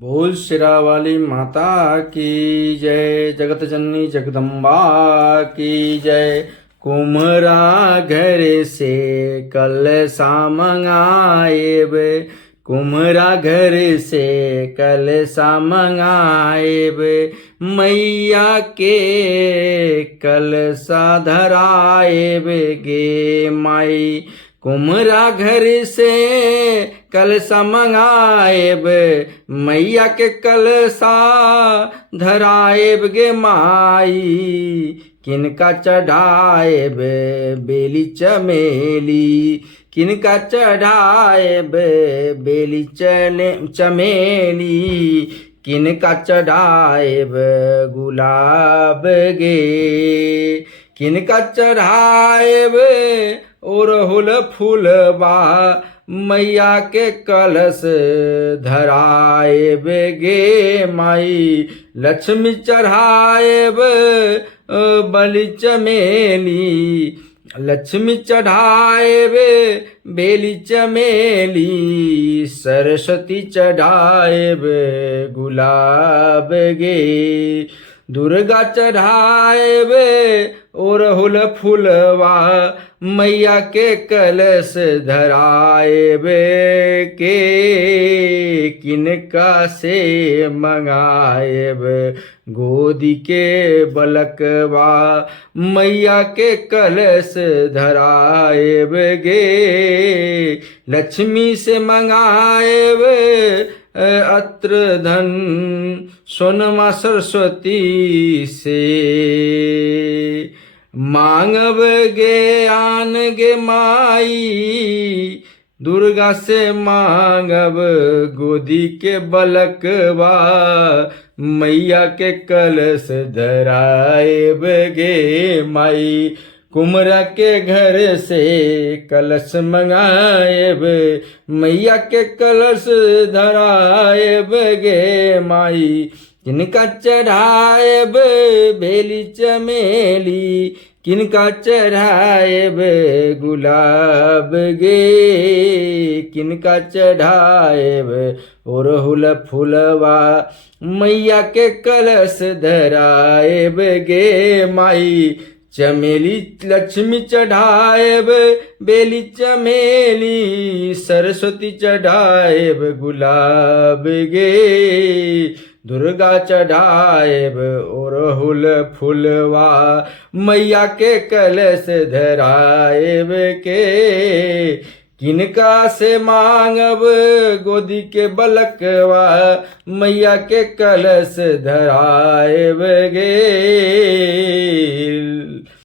बोल शिरा वाली माता की जय, जगत जननी जगदम्बा की जय। कुम्हरा घर से कल मंगाएब, कुम्हरा घर से कल मंगाएब। मैया के कल धराएब गे माई, कुम्हरा घर से कलसा मंगाएब। मैया के कलसा धराएब गे माई, किनका चढ़ाएब बेली चमेली, किनका चढ़ाएब बेली चमेली, किनका चढ़ाएब गुलाब गे, किनका चढ़ाएब ओरहुल फूलबा। मैया के कलश धराएब गे माई, लक्ष्मी चढ़ाएब बलि चमेली, लक्ष्मी चढ़ाएब बेली चमेली, सरस्वती चढ़ाएब गुलाब गे। दुर्गा चढ़ाएब ओरहुल फूलवा, मैया के कलश धराएब के, किनका से मंगाएब गोदी के बलकवा। मैया के कलश धराएब गे, लक्ष्मी से मंगाएब अत्र धन, सोनमा सरस्वती से मांगब गे आन गे माई। दुर्गा से मांगब गोदी के बलकवा, मैया के कलश धराएब गे माई। कुम्हरा के घर से कलश मंगाएब, मैया के कलश धराएब गे माई। किनका चढ़ाएब बेली चमेली, किनका चढ़ाएब गुलाब गे, किनका चढ़ाएब ओरहुल फूलवा। मैया के कलश धराएब गे माई, चमेली लक्ष्मी चढ़ाएब बेली चमेली, सरस्वती चढ़ाएब गुलाब गे। दुर्गा चढ़ाएब ओरहुल फूलवा, मैया के कलश धराएब के, किनका से मांगब गोदी के बलकवा। मैया के कलश धराएब गे।